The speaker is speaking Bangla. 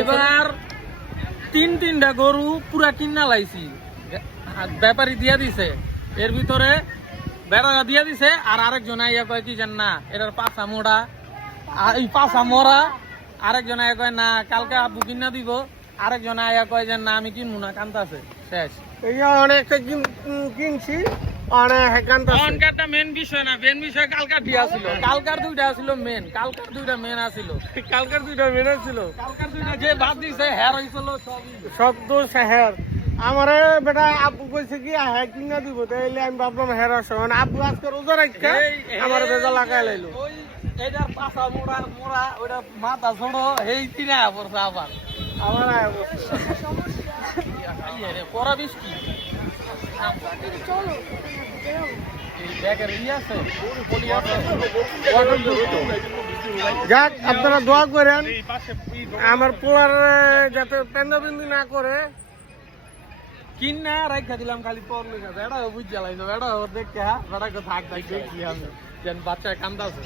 এবার তিনটা গরু পুরা কিনা লাইছি, ব্যাপারী দিয়া দিছে, এর ভিতরে বেড়া দিয়া দিছে, আর আরেকজন আইয়া কয় কি জান না এটার পাছা মোড়া, এই পাছা মরা। আরেকজন আইয়া কয় না কালকে আব্বু কিনা দিব, আরেকজন আইয়া কয় যে না আমি কিনবো না, কান্তাছে শেষ। অনেকটা কিনছি অনকারটা মেন বিষয় না, মেন বিষয় কালকার দিয়া ছিল, কালকার দুইটা ছিল মেন, কালকার দুইটা মেন আছিল, কালকার দুইটা মেনে ছিল, কালকার দুইটা যে বাদ দিছে হ্যার হইছিল সব দোষ হের। আমারে বেটা আব্বু কইছে কি হ্যাঁ কিনা দিব, তাইলে আমি ভাবলাম হের আসো, মানে আব্বু আজকে রোজা রাখছে আমার ভেজা লাগাই লাইলো। ওই এটার পাছা মোড়ার মোড়া ওইটা মাথা ছোড়ো এই তিনে পড়ছে আবার আমার আয় অবস্থা। পরা বৃষ্টি যাক আপনারা দোয়া করেন আমার পোলার যাতে পেন্দাবিন্দি না করে। কিনা রাখা দিলাম খালি পর লেখা এটা বুঝ জ্বালাইছো, এটা দেখে হ্যাঁ বেড়া থাক থাক দেখি আমি যেন বাচ্চা কান্দাছে।